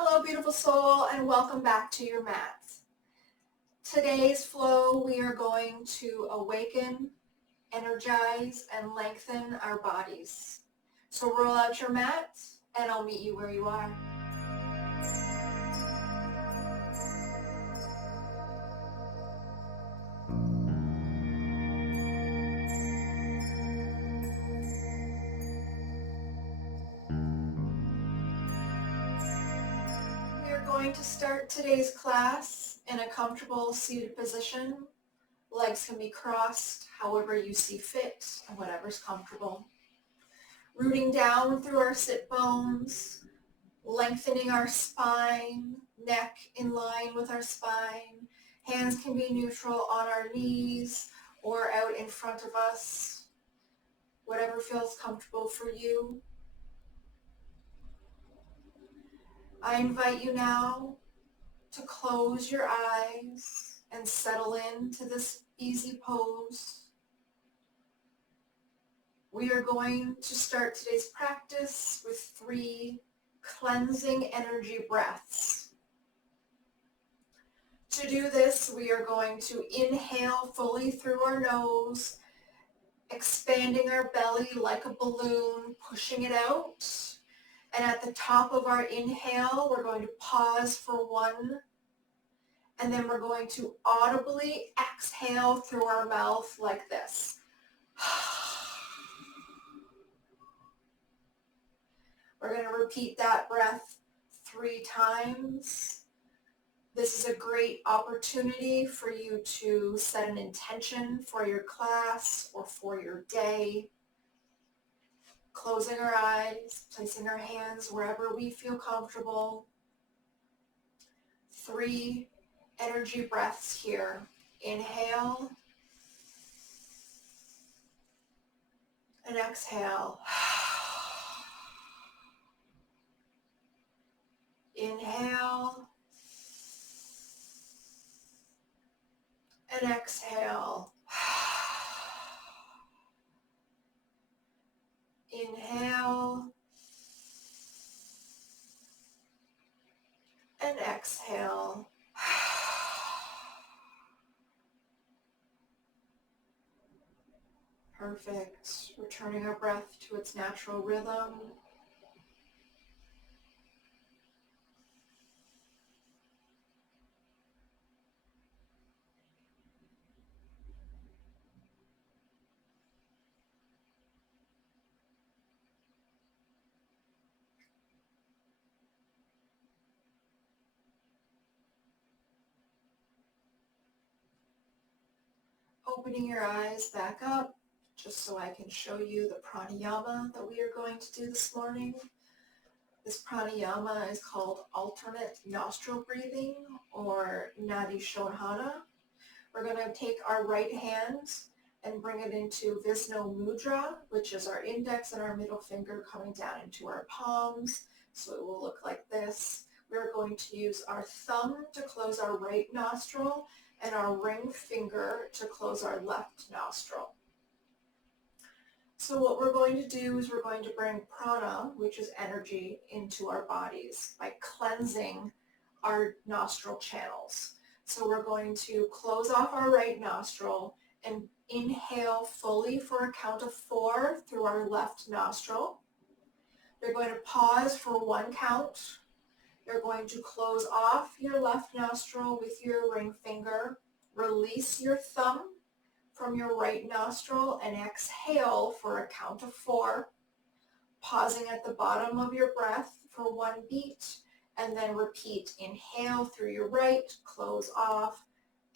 Hello, beautiful soul, and welcome back to your mat. Today's flow, we are going to awaken, energize, and lengthen our bodies. So roll out your mat, and I'll meet you where you are. We are going to start today's class in a comfortable seated position. Legs can be crossed however you see fit and whatever's comfortable. Rooting down through our sit bones, lengthening our spine, neck in line with our spine. Hands can be neutral on our knees or out in front of us, whatever feels comfortable for you. I invite you now to close your eyes and settle into this easy pose. We are going to start today's practice with 3 cleansing energy breaths. To do this, we are going to inhale fully through our nose, expanding our belly like a balloon, pushing it out. And at the top of our inhale, we're going to pause for 1. And then we're going to audibly exhale through our mouth like this. We're going to repeat that breath 3 times. This is a great opportunity for you to set an intention for your class or for your day. Closing our eyes, placing our hands wherever we feel comfortable. 3 energy breaths here. Inhale and exhale. Inhale and exhale. Inhale and exhale. Perfect. Returning our breath to its natural rhythm. Opening your eyes back up, just so I can show you the pranayama that we are going to do this morning. This pranayama is called alternate nostril breathing, or nadi shodhana. We're going to take our right hand and bring it into Visno Mudra, which is our index and our middle finger coming down into our palms. So it will look like this. We're going to use our thumb to close our right nostril and our ring finger to close our left nostril. So what we're going to do is we're going to bring prana, which is energy, into our bodies by cleansing our nostril channels. So we're going to close off our right nostril and inhale fully for a count of 4 through our left nostril. You're going to pause for 1 count. You're going to close off your left nostril with your ring finger, release your thumb from your right nostril, and exhale for a count of 4, pausing at the bottom of your breath for 1 beat, and then repeat. Inhale through your right, close off,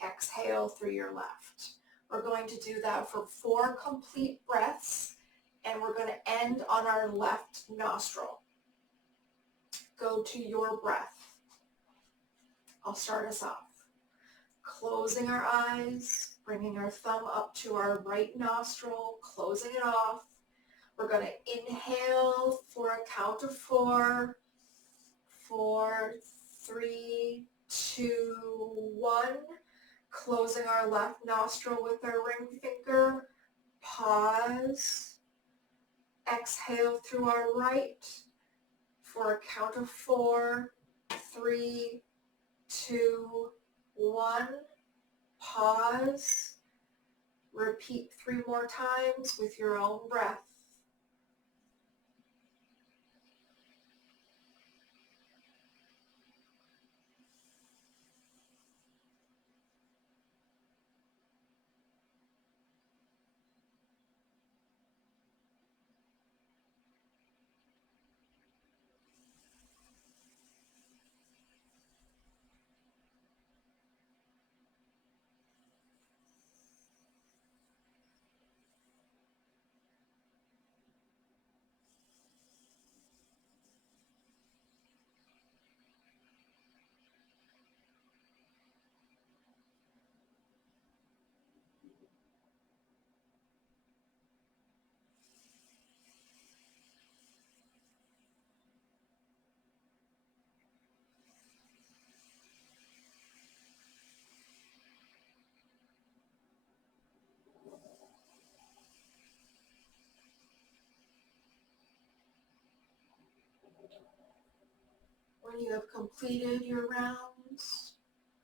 exhale through your left. We're going to do that for 4 complete breaths, and we're going to end on our left nostril. Go to your breath. I'll start us off. Closing our eyes, bringing our thumb up to our right nostril, closing it off. We're going to inhale for a count of 4. 4, 3, 2, 1. Closing our left nostril with our ring finger. Pause. Exhale through our right for a count of 4. 3, 2, 1. Pause. Repeat 3 more times with your own breath. When you have completed your rounds,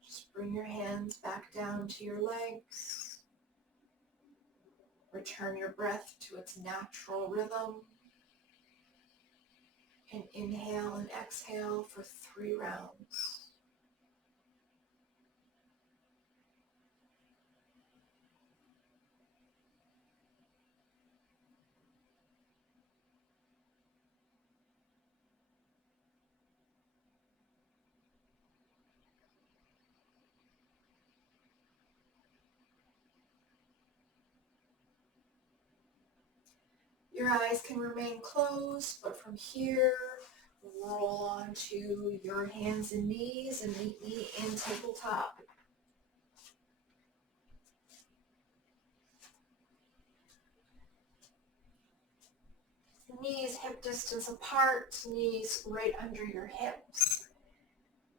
just bring your hands back down to your legs. Return your breath to its natural rhythm. And inhale and exhale for 3 rounds. Your eyes can remain closed, but from here, roll onto your hands and knees and meet me in tabletop. Knees hip distance apart, knees right under your hips.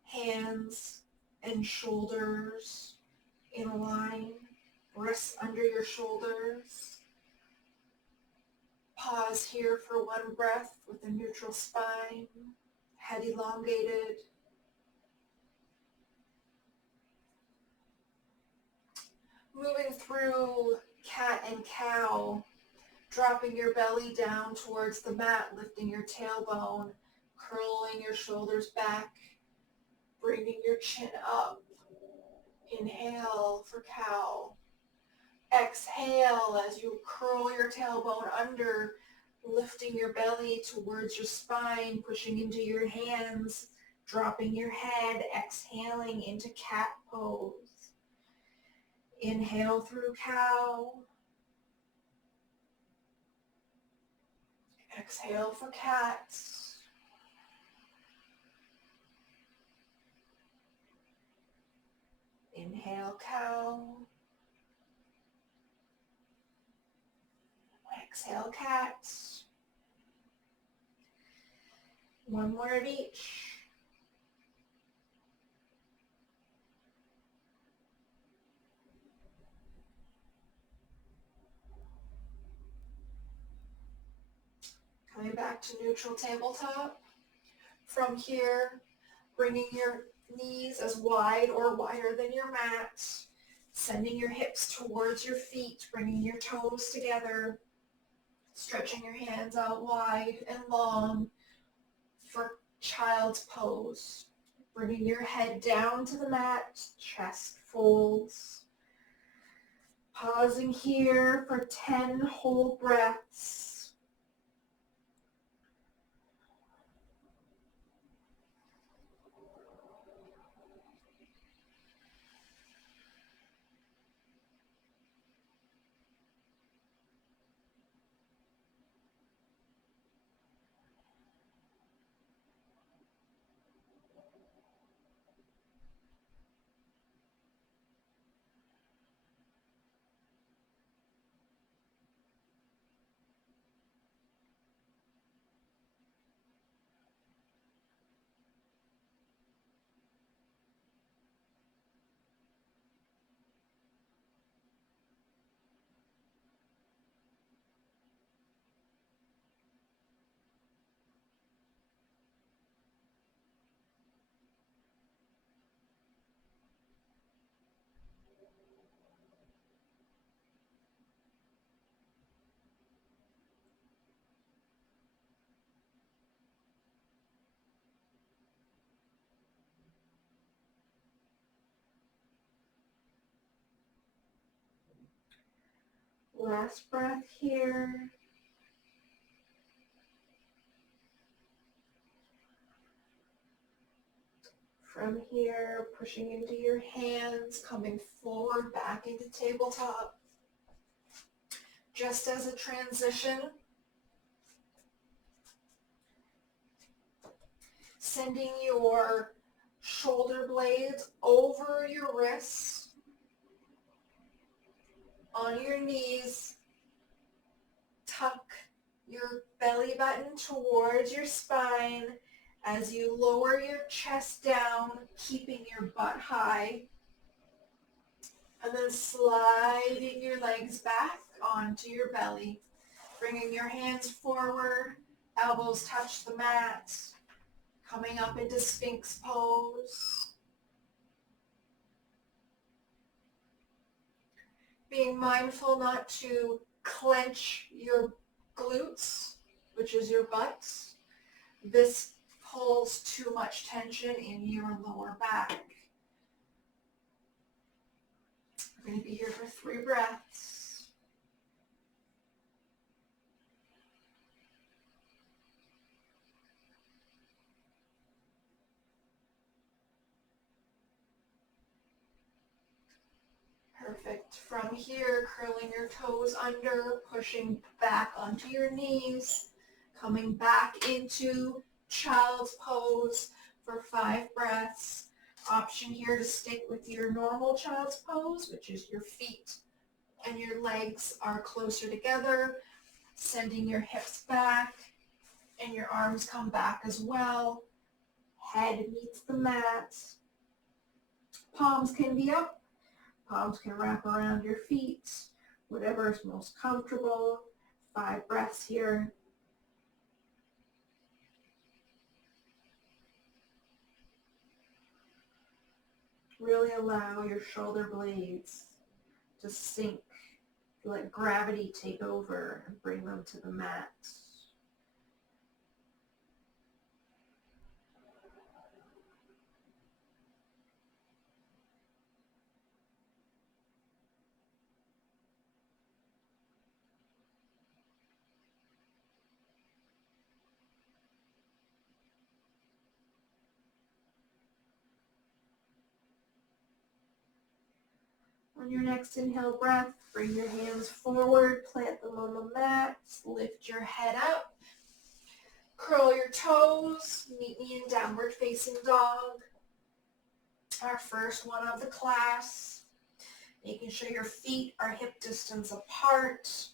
Hands and shoulders in a line, wrists under your shoulders. Pause here for 1 breath with a neutral spine, head elongated. Moving through cat and cow, dropping your belly down towards the mat, lifting your tailbone, curling your shoulders back, bringing your chin up. Inhale for cow. Exhale as you curl your tailbone under, lifting your belly towards your spine, pushing into your hands, dropping your head, exhaling into cat pose. Inhale through cow. Exhale for cat. Inhale cow. Exhale cat. 1 more of each. Coming back to neutral tabletop. From here, bringing your knees as wide or wider than your mat, sending your hips towards your feet, bringing your toes together, stretching your hands out wide and long for child's pose. Bringing your head down to the mat, chest folds. Pausing here for 10 whole breaths. Last breath here. From here, pushing into your hands, coming forward, back into tabletop. Just as a transition, sending your shoulder blades over your wrists, on your knees. Tuck your belly button towards your spine as you lower your chest down, keeping your butt high. And then sliding your legs back onto your belly. Bringing your hands forward, elbows touch the mat. Coming up into Sphinx Pose. Being mindful not to clench your glutes, which is your butt. This pulls too much tension in your lower back. We're going to be here for 3 breaths. Perfect. From here, curling your toes under, pushing back onto your knees, coming back into child's pose for 5 breaths. Option here to stick with your normal child's pose, which is your feet and your legs are closer together, sending your hips back and your arms come back as well. Head meets the mat. Palms can be up. Palms can wrap around your feet, whatever is most comfortable. 5 breaths here. Really allow your shoulder blades to sink. Let gravity take over and bring them to the mat. On your next inhale breath, bring your hands forward, plant them on the mat, lift your head up, curl your toes, meet me in downward facing dog. Our first one of the class, making sure your feet are hip distance apart,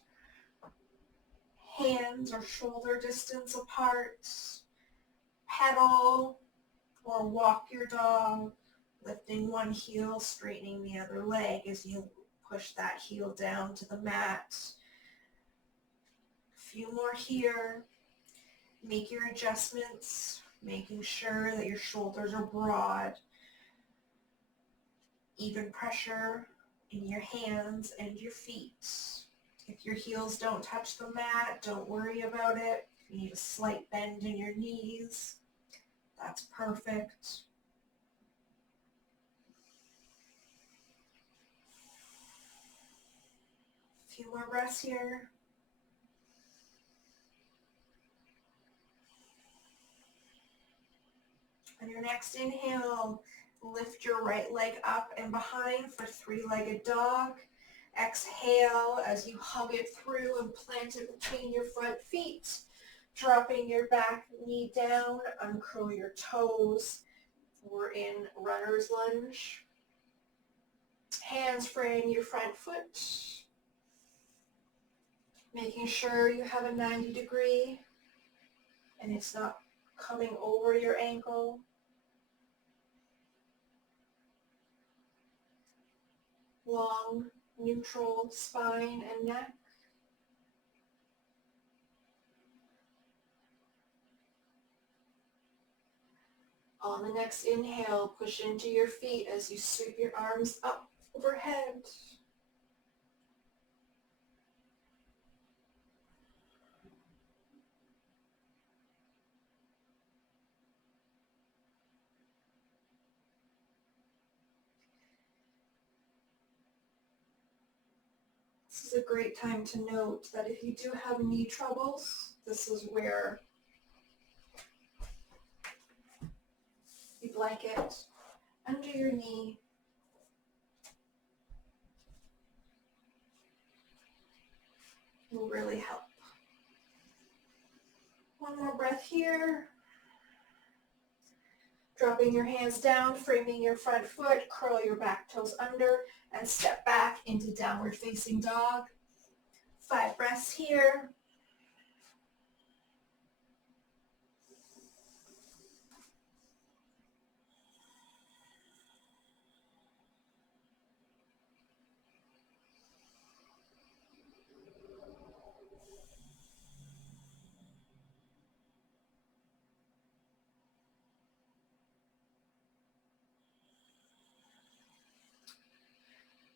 hands are shoulder distance apart, pedal or walk your dog, lifting one heel, straightening the other leg as you push that heel down to the mat. A few more here. Make your adjustments, making sure that your shoulders are broad. Even pressure in your hands and your feet. If your heels don't touch the mat, don't worry about it. If you need a slight bend in your knees, that's perfect. A few more breaths here. On your next inhale, lift your right leg up and behind for 3-legged dog. Exhale as you hug it through and plant it between your front feet. Dropping your back knee down, uncurl your toes. We're in runner's lunge. Hands frame your front foot. Making sure you have a 90-degree and it's not coming over your ankle. Long, neutral spine and neck. On the next inhale, push into your feet as you sweep your arms up overhead. This is a great time to note that if you do have knee troubles, this is where the blanket under your knee will really help. One more breath here. Dropping your hands down, framing your front foot, curl your back toes under, and step back into downward facing dog. 5 breaths here.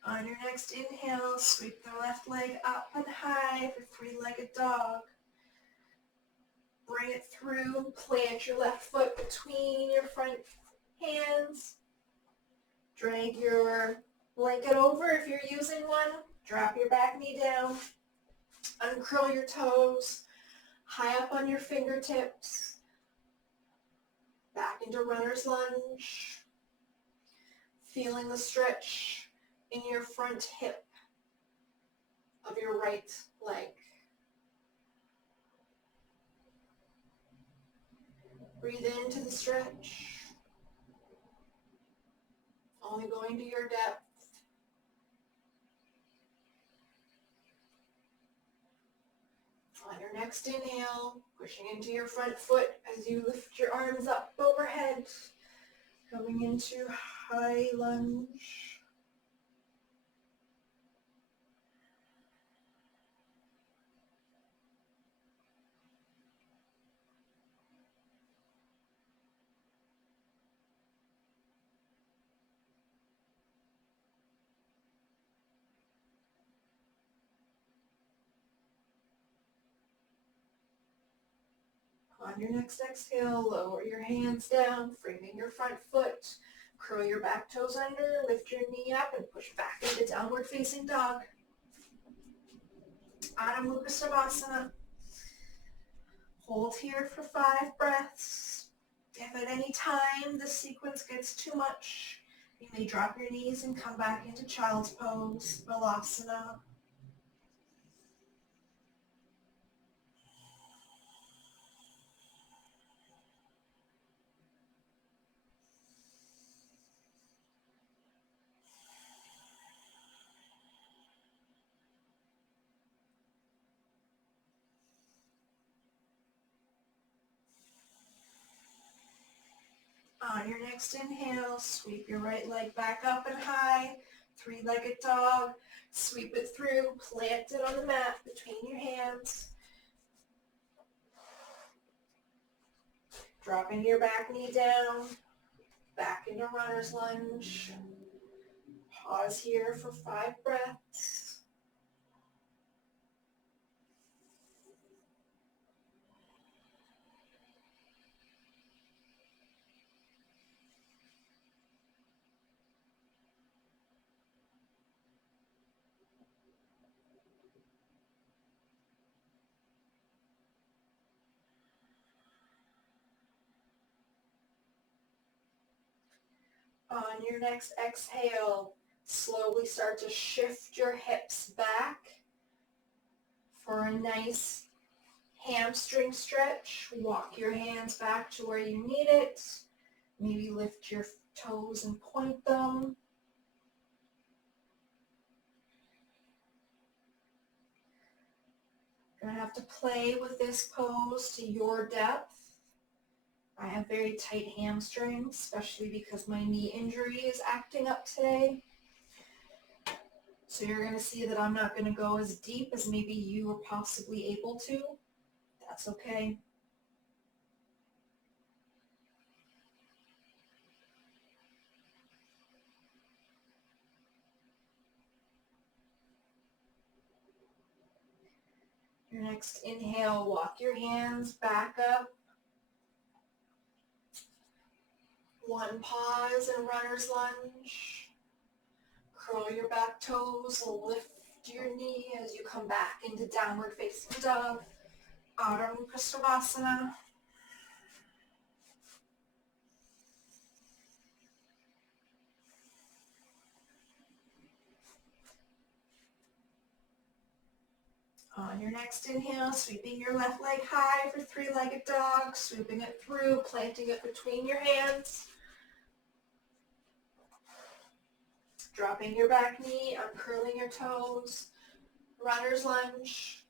On your next inhale, sweep the left leg up and high for 3-legged dog. Bring it through, plant your left foot between your front hands. Drag your blanket over if you're using one. Drop your back knee down. Uncurl your toes. High up on your fingertips. Back into runner's lunge. Feeling the stretch in your front hip of your right leg. Breathe into the stretch. Only going to your depth. On your next inhale, pushing into your front foot as you lift your arms up overhead, coming into high lunge. On your next exhale, lower your hands down, framing your front foot. Curl your back toes under, lift your knee up, and push back into downward facing dog. Adho Mukha Shavasana. Hold here for 5 breaths. If at any time this sequence gets too much, you may drop your knees and come back into child's pose, Balasana. On your next inhale, sweep your right leg back up and high, 3-legged dog. Sweep it through, plant it on the mat between your hands. Dropping your back knee down, back into runner's lunge. Pause here for 5 breaths. On your next exhale, slowly start to shift your hips back for a nice hamstring stretch. Walk your hands back to where you need it. Maybe lift your toes and point them. You're going to have to play with this pose to your depth. I have very tight hamstrings, especially because my knee injury is acting up today. So you're going to see that I'm not going to go as deep as maybe you were possibly able to. That's okay. Your next inhale, walk your hands back up. One pause in runner's lunge. Curl your back toes, lift to your knee as you come back into downward facing dog, Ardha Mukha Shavasana. On your next inhale, sweeping your left leg high for three-legged dog, swooping it through, planting it between your hands. Dropping your back knee, uncurling your toes, runner's lunge.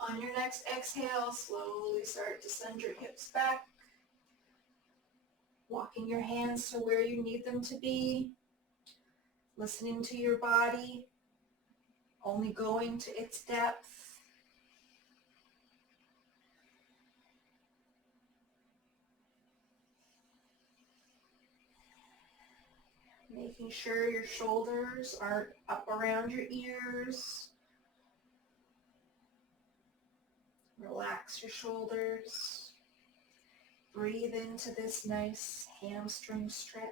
On your next exhale, slowly start to send your hips back, walking your hands to where you need them to be, listening to your body, only going to its depth. Making sure your shoulders aren't up around your ears. Relax your shoulders. Breathe into this nice hamstring stretch.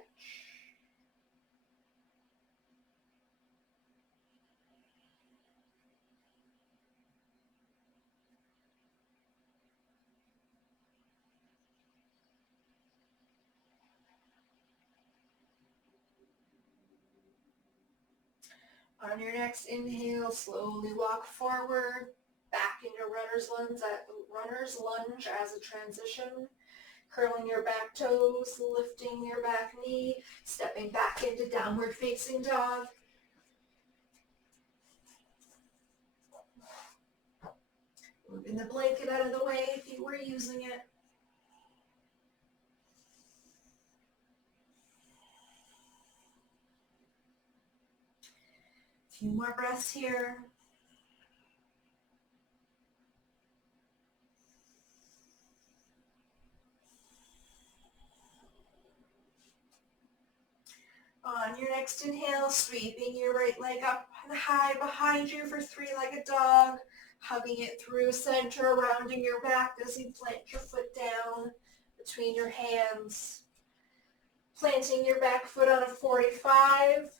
On your next inhale, slowly walk forward, back into runner's lunge as a transition. Curling your back toes, lifting your back knee, stepping back into downward facing dog. Moving the blanket out of the way if you were using it. A few more breaths here. On your next inhale, sweeping your right leg up and high behind you for three-legged dog, hugging it through center, rounding your back as you plant your foot down between your hands. Planting your back foot on a 45,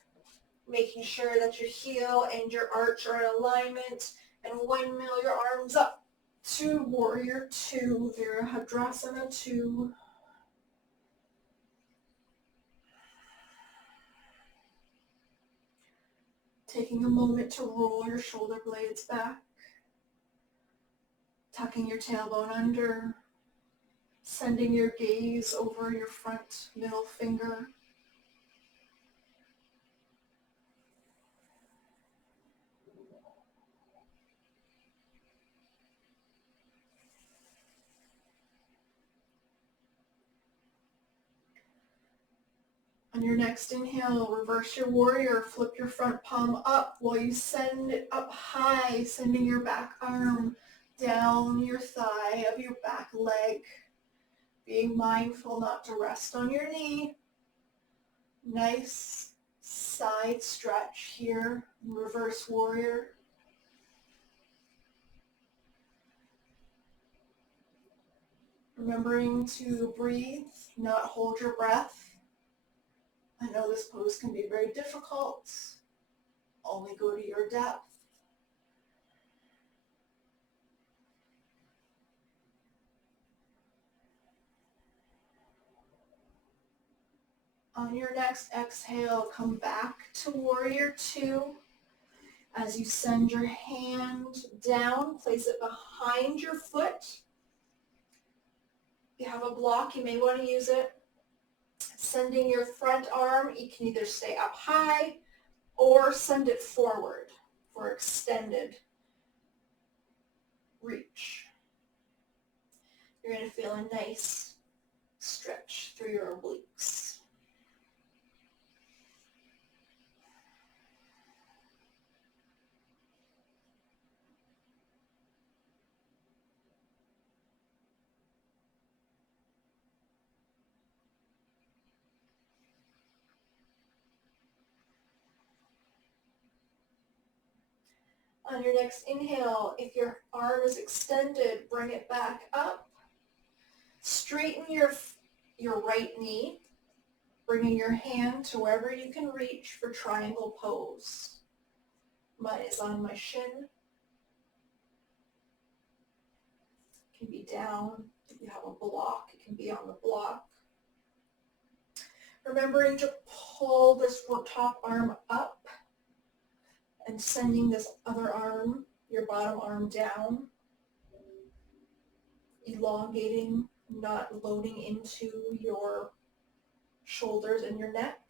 making sure that your heel and your arch are in alignment, and windmill your arms up to Warrior 2, Virabhadrasana 2. Taking a moment to roll your shoulder blades back, tucking your tailbone under, sending your gaze over your front middle finger. On your next inhale, reverse your warrior, flip your front palm up while you send it up high, sending your back arm down your thigh of your back leg, being mindful not to rest on your knee. Nice side stretch here, reverse warrior. Remembering to breathe, not hold your breath. I know this pose can be very difficult. Only go to your depth. On your next exhale, come back to Warrior 2. As you send your hand down, place it behind your foot. If you have a block, you may want to use it. Sending your front arm, you can either stay up high or send it forward for extended reach. You're going to feel a nice stretch through your obliques. On your next inhale, if your arm is extended, bring it back up. Straighten your right knee, bringing your hand to wherever you can reach for triangle pose. Mine is on my shin. It can be down. If you have a block, it can be on the block. Remembering to pull this top arm up and sending this other arm, your bottom arm, down. Elongating, not loading into your shoulders and your neck.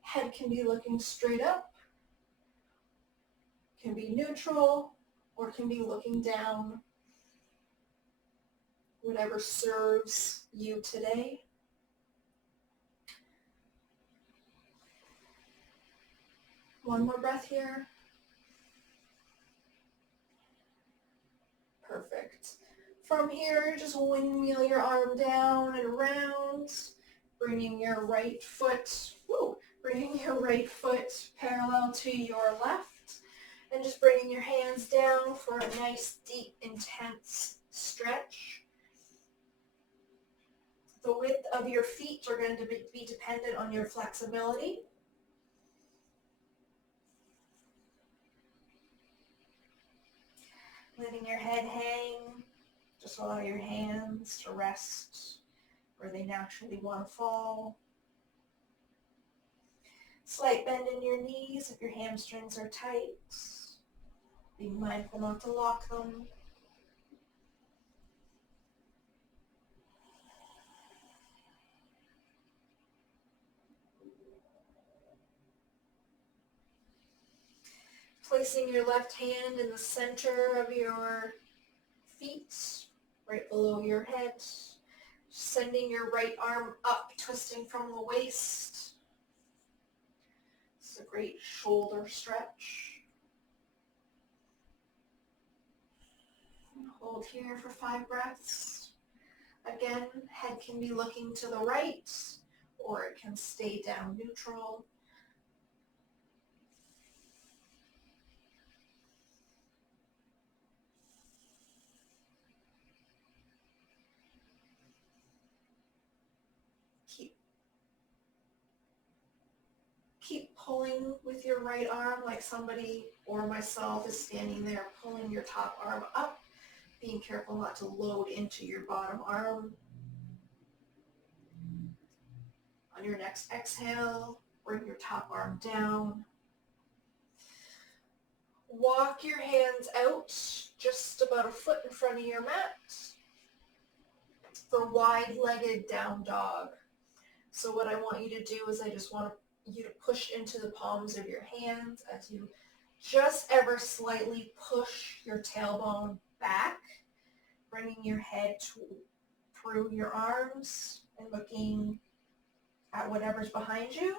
Head can be looking straight up, can be neutral, or can be looking down. Whatever serves you today. One more breath here. Perfect. From here, just windmill your arm down and around, bringing your right foot, parallel to your left, and just bringing your hands down for a nice, deep, intense stretch. The width of your feet are going to be dependent on your flexibility. Letting your head hang, just allow your hands to rest where they naturally want to fall. Slight bend in your knees if your hamstrings are tight. Be mindful not to lock them. Placing your left hand in the center of your feet, right below your head. Sending your right arm up, twisting from the waist. This is a great shoulder stretch. Hold here for 5 breaths. Again, head can be looking to the right, or it can stay down neutral. Keep pulling with your right arm like somebody or myself is standing there pulling your top arm up, being careful not to load into your bottom arm. On your next exhale, bring your top arm down. Walk your hands out just about a foot in front of your mat for wide-legged down dog. So what I want you to do is I just want you to push into the palms of your hands as you just ever slightly push your tailbone back, bringing your head through your arms and looking at whatever's behind you.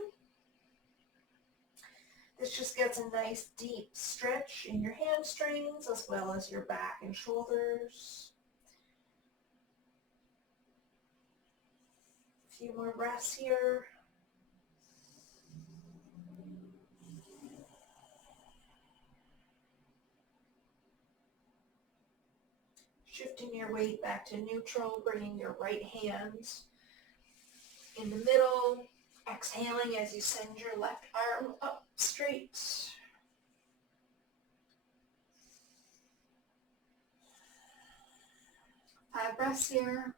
This just gets a nice deep stretch in your hamstrings as well as your back and shoulders. A few more breaths here. Shifting your weight back to neutral, bringing your right hand in the middle. Exhaling as you send your left arm up straight. 5 breaths here.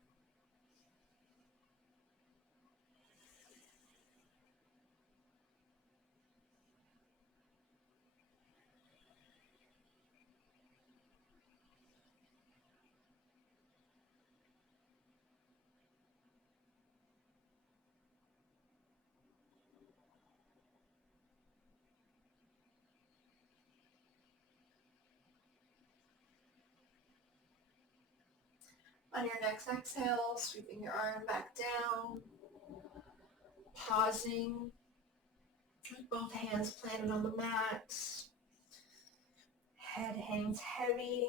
On your next exhale, sweeping your arm back down, pausing, with both hands planted on the mat, head hangs heavy.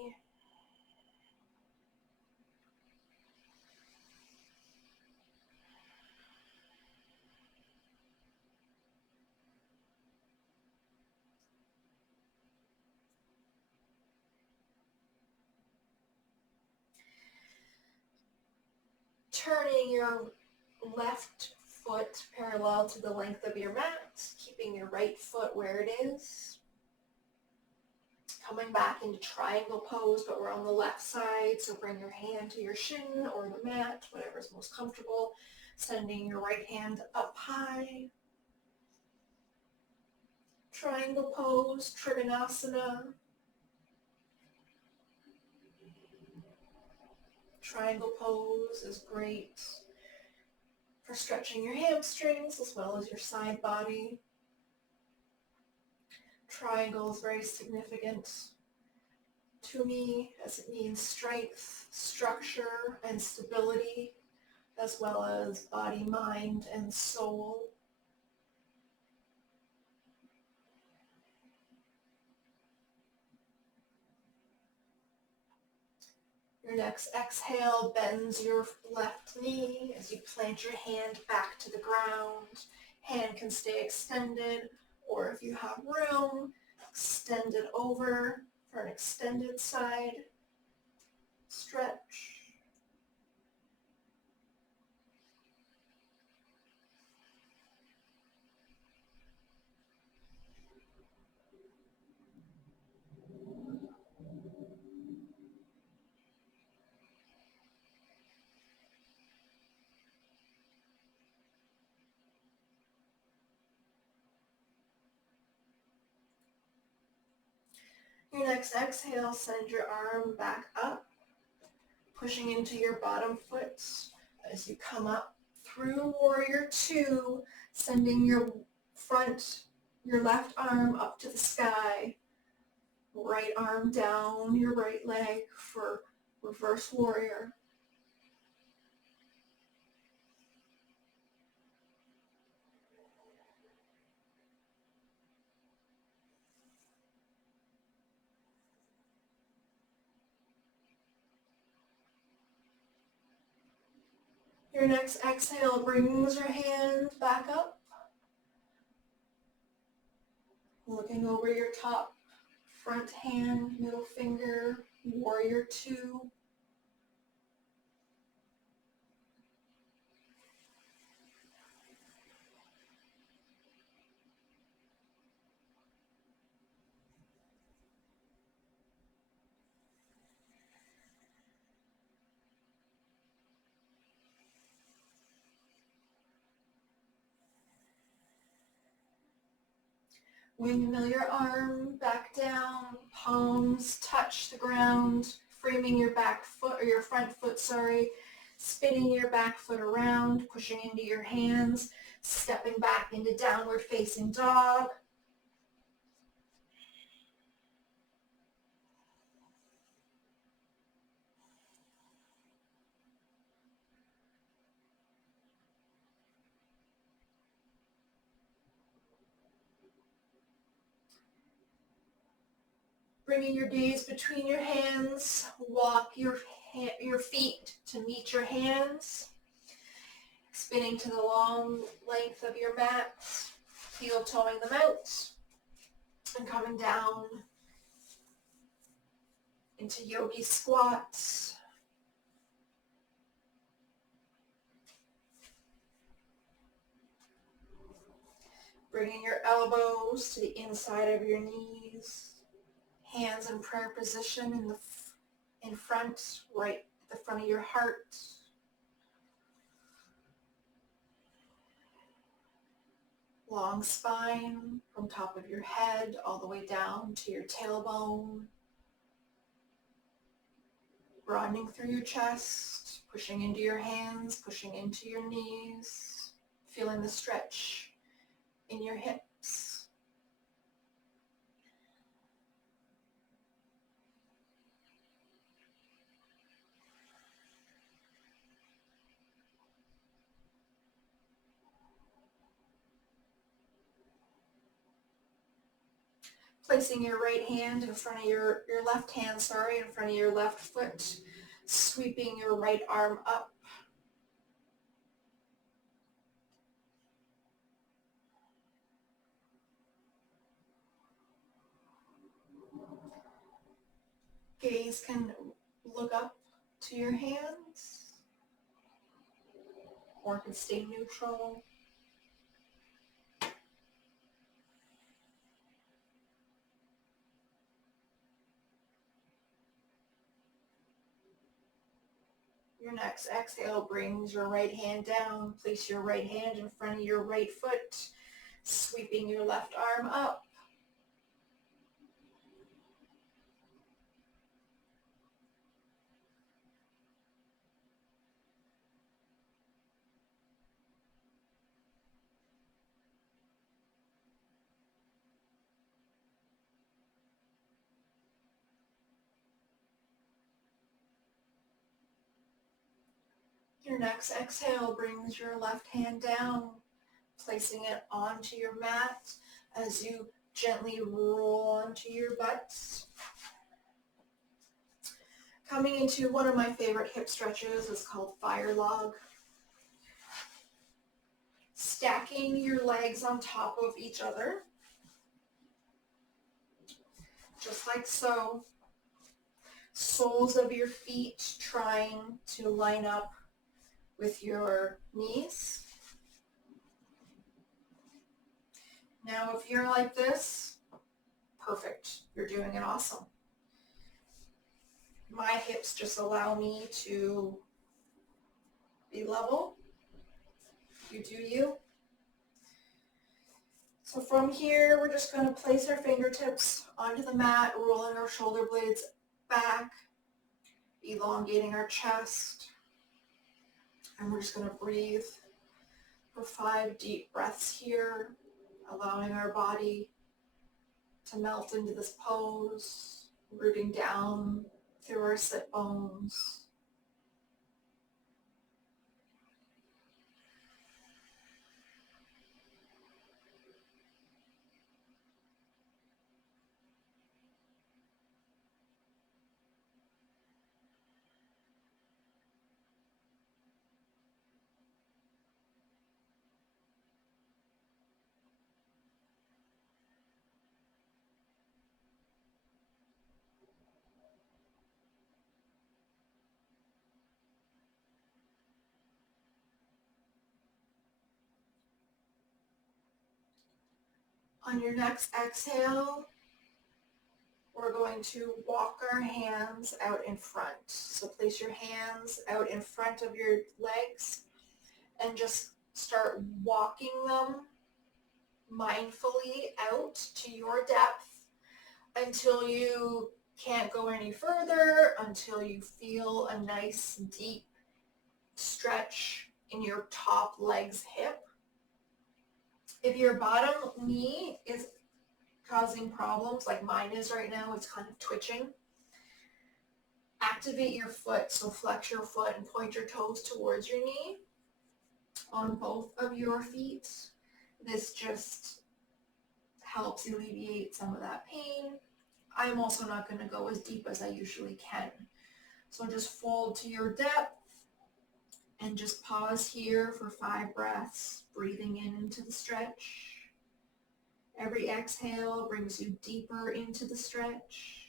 turning your left foot parallel to the length of your mat, keeping your right foot where it is. Coming back into triangle pose, but we're on the left side, so bring your hand to your shin or the mat, whatever's most comfortable. Sending your right hand up high. Triangle pose, Trikonasana. Triangle pose is great for stretching your hamstrings as well as your side body. Triangle is very significant to me as it means strength, structure, and stability, as well as body, mind, and soul. Your next exhale bends your left knee as you plant your hand back to the ground. Hand can stay extended, or if you have room, extend it over for an extended side stretch. Your next exhale, send your arm back up, pushing into your bottom foot as you come up through Warrior Two, sending your left arm up to the sky, right arm down your right leg for Reverse Warrior. Your next exhale brings your hand back up, looking over your top front hand, middle finger, Warrior Two. Windmill your arm back down, palms touch the ground, framing your back foot, or your front foot, spinning your back foot around, pushing into your hands, stepping back into downward facing dog. Bringing your gaze between your hands, walk your feet to meet your hands, spinning to the long length of your mat, heel toeing them out, and coming down into Yogi Squats. Bringing your elbows to the inside of your knees. Hands in prayer position in front, right at the front of your heart. Long spine from top of your head all the way down to your tailbone. Broadening through your chest, pushing into your hands, pushing into your knees. Feeling the stretch in your hips. Placing your right hand in front of your left hand, in front of your left foot. Sweeping your right arm up. Gaze can look up to your hands. or it can stay neutral. Your next exhale brings your right hand down. Place your right hand in front of your right foot, sweeping your left arm up. Your next exhale brings your left hand down, placing it onto your mat as you gently roll onto your butt. Coming into one of my favorite hip stretches is called fire log. Stacking your legs on top of each other, just like so. Soles of your feet trying to line up with your knees. Now, if you're like this, perfect. You're doing it awesome. My hips just allow me to be level. You do you. So from here, we're just going to place our fingertips onto the mat, rolling our shoulder blades back, elongating our chest. And we're just going to breathe for 5 deep breaths here, allowing our body to melt into this pose, rooting down through our sit bones. On your next exhale, we're going to walk our hands out in front. So place your hands out in front of your legs and just start walking them mindfully out to your depth until you can't go any further, until you feel a nice deep stretch in your top leg's hip. If your bottom knee is causing problems, like mine is right now, it's kind of twitching, activate your foot. So flex your foot and point your toes towards your knee on both of your feet. This just helps alleviate some of that pain. I'm also not going to go as deep as I usually can. So just fold to your depth and just pause here for 5 breaths, breathing in into the stretch. Every exhale brings you deeper into the stretch.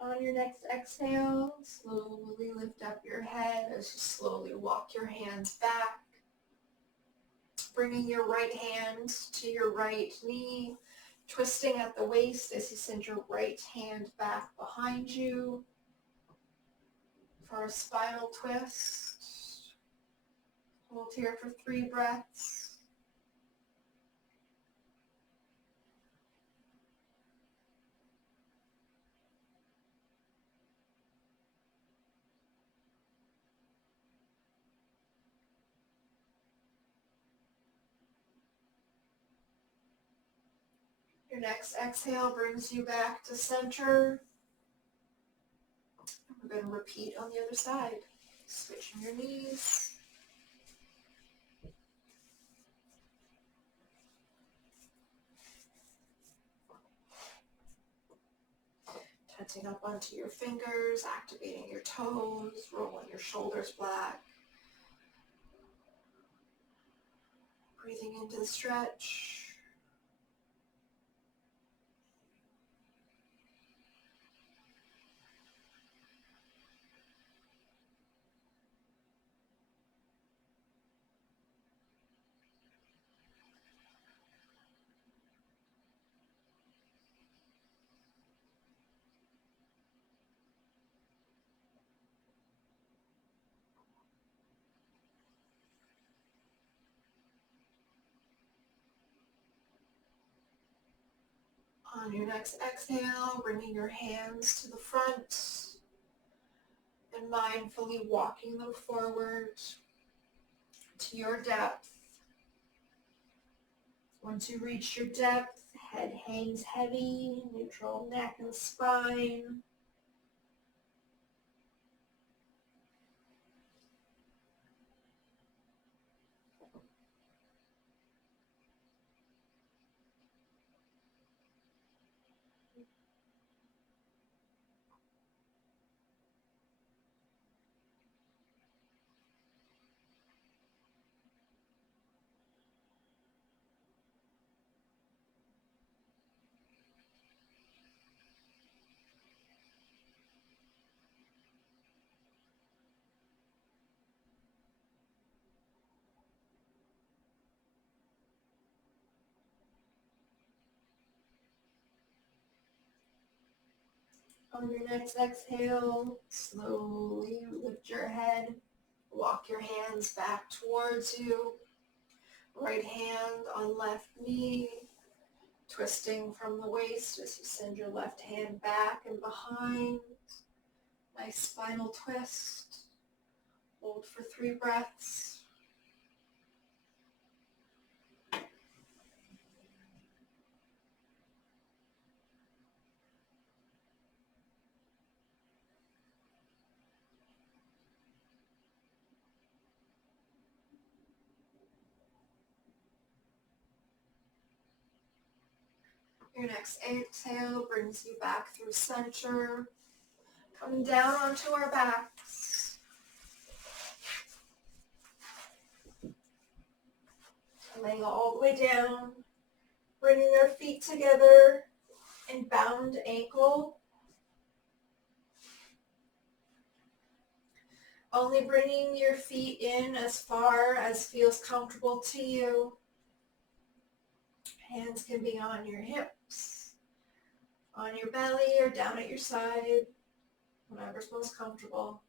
On your next exhale, slowly lift up your head as you slowly walk your hands back, bringing your right hand to your right knee, twisting at the waist as you send your right hand back behind you for a spinal twist. Hold here for 3 breaths. Your next exhale brings you back to center. We're going to repeat on the other side. Switching your knees. Tenting up onto your fingers, activating your toes, rolling your shoulders back. Breathing into the stretch. On your next exhale, bringing your hands to the front and mindfully walking them forward to your depth. Once you reach your depth, head hangs heavy, neutral neck and spine. On your next exhale, slowly lift your head, walk your hands back towards you, right hand on left knee, twisting from the waist as you send your left hand back and behind. Nice spinal twist. Hold for 3 breaths. Your next exhale brings you back through center. Coming down onto our backs. Laying all the way down. Bringing our feet together in bound ankle. Only bringing your feet in as far as feels comfortable to you. Hands can be on your hips, on your belly, or down at your side, whatever's most comfortable.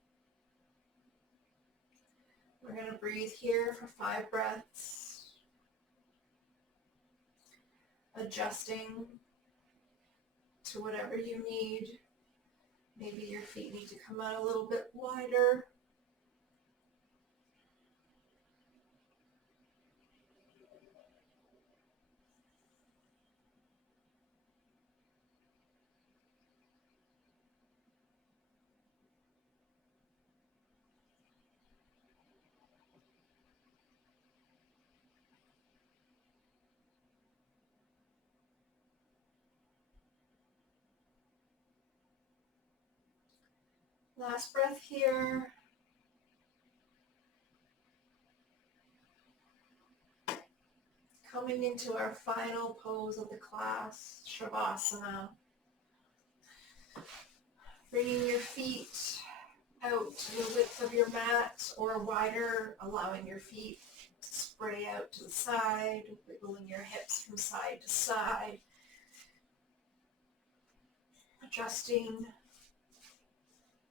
We're going to breathe here for 5 breaths, adjusting to whatever you need. Maybe your feet need to come out a little bit wider. Last breath here. Coming into our final pose of the class, Shavasana. Bringing your feet out to the width of your mat or wider, allowing your feet to spray out to the side, wiggling your hips from side to side. Adjusting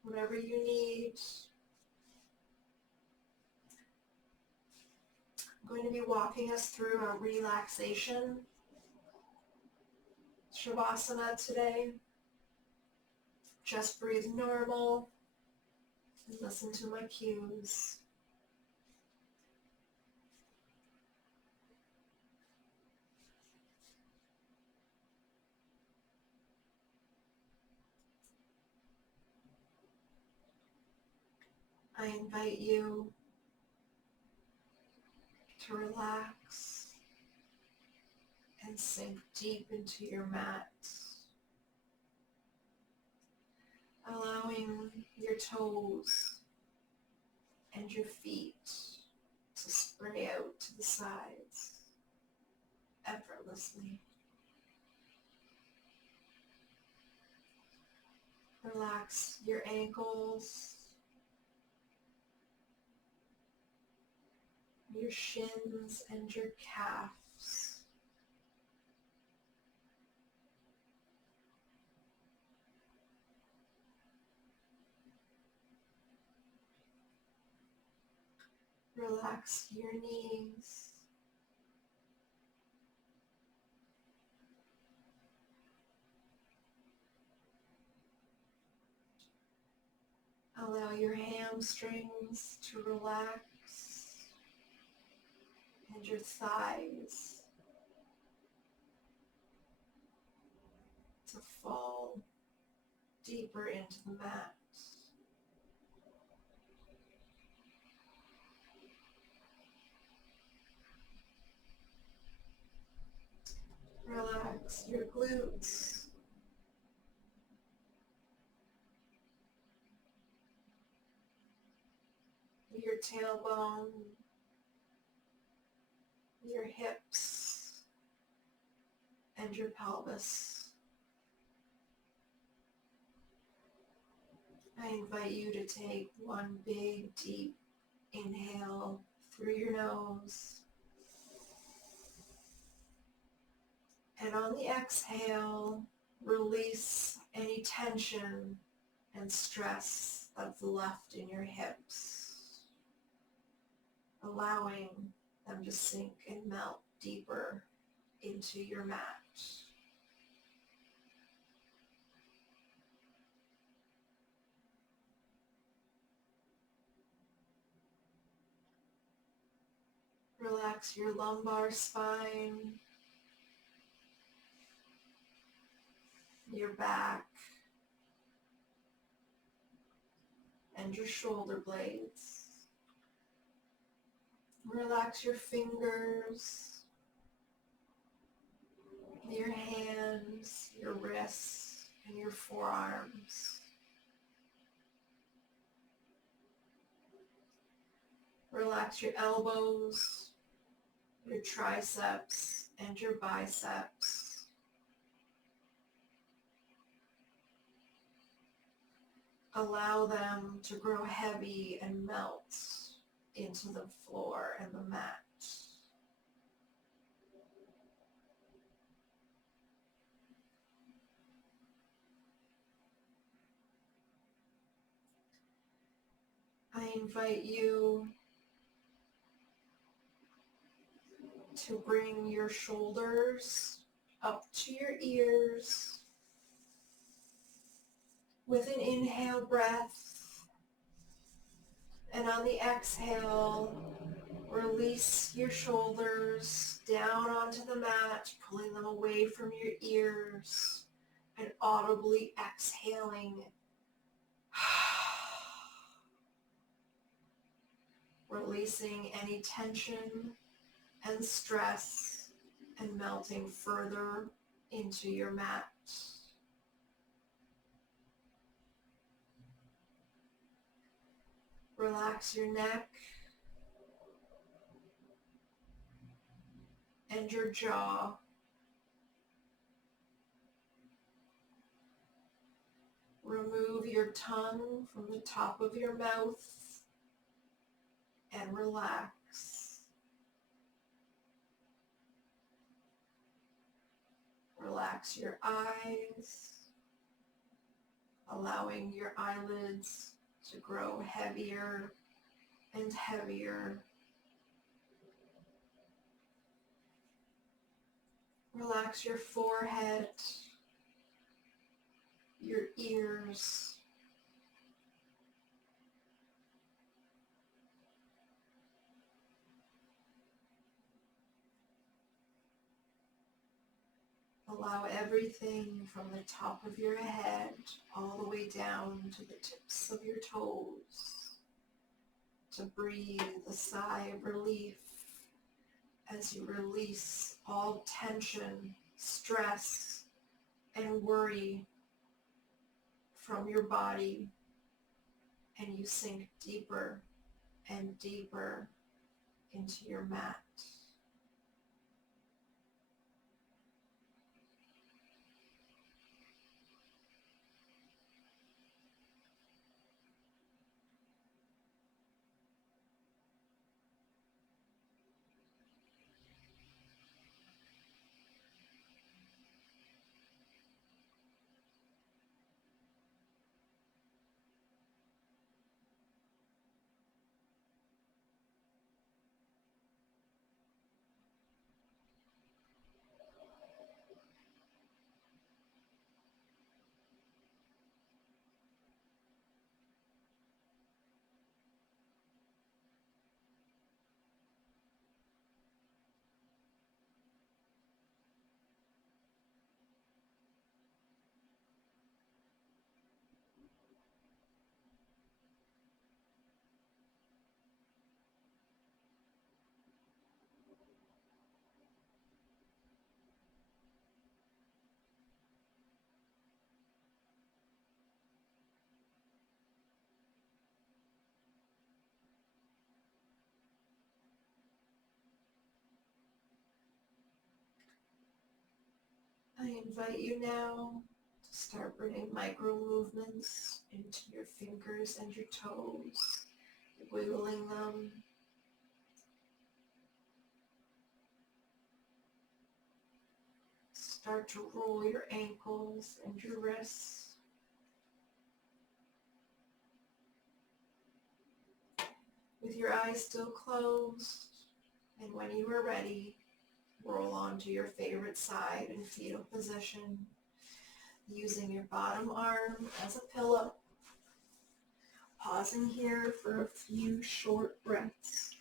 whatever you need. I'm going to be walking us through a relaxation Shavasana today. Just breathe normal and listen to my cues. I invite you to relax and sink deep into your mat, allowing your toes and your feet to spray out to the sides effortlessly. Relax your ankles, your shins and your calves. Relax your knees. Allow your hamstrings to relax and your thighs to fall deeper into the mat. Relax your glutes, your tailbone, your hips, and your pelvis. I invite you to take one big, deep inhale through your nose. And on the exhale, release any tension and stress that's left in your hips, allowing them to sink and melt deeper into your mat. Relax your lumbar spine, your back, and your shoulder blades. Relax your fingers, your hands, your wrists, and your forearms. Relax your elbows, your triceps, and your biceps. Allow them to grow heavy and melt into the floor and the mat. I invite you to bring your shoulders up to your ears with an inhale breath, and on the exhale, release your shoulders down onto the mat, pulling them away from your ears and audibly exhaling. Releasing any tension and stress and melting further into your mat. Relax your neck and your jaw. Remove your tongue from the top of your mouth and relax. Relax your eyes, allowing your eyelids to grow heavier and heavier. Relax your forehead, your ears, allow everything from the top of your head all the way down to the tips of your toes to breathe a sigh of relief as you release all tension, stress, and worry from your body, and you sink deeper and deeper into your mat. I invite you now to start bringing micro movements into your fingers and your toes, wiggling them. Start to roll your ankles and your wrists. With your eyes still closed, and when you are ready, roll onto your favorite side in fetal position, using your bottom arm as a pillow. Pausing here for a few short breaths.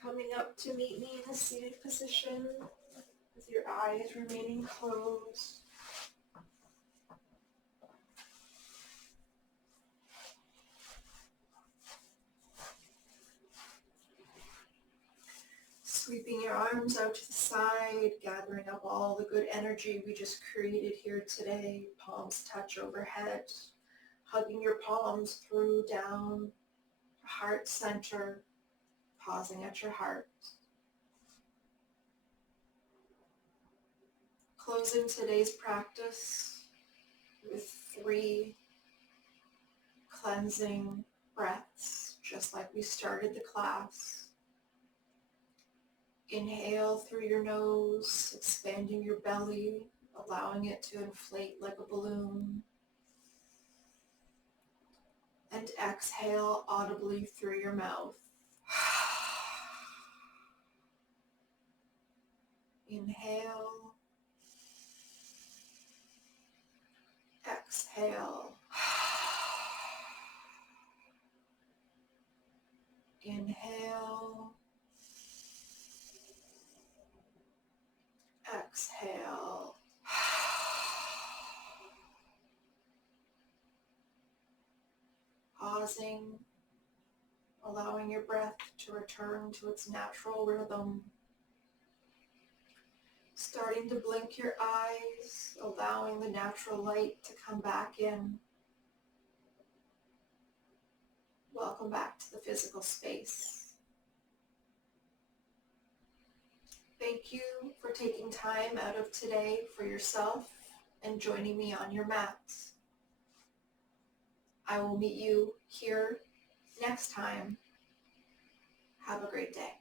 Coming up to meet me in a seated position with your eyes remaining closed. Sweeping your arms out to the side, gathering up all the good energy we just created here today. Palms touch overhead, hugging your palms through down, heart center, pausing at your heart. Closing today's practice with 3 cleansing breaths, just like we started the class. Inhale through your nose, expanding your belly, allowing it to inflate like a balloon. And exhale audibly through your mouth. Inhale. Exhale. Inhale. Exhale. Pausing, allowing your breath to return to its natural rhythm. Starting to blink your eyes, allowing the natural light to come back in. Welcome back to the physical space. Thank you for taking time out of today for yourself and joining me on your mats. I will meet you here next time. Have a great day.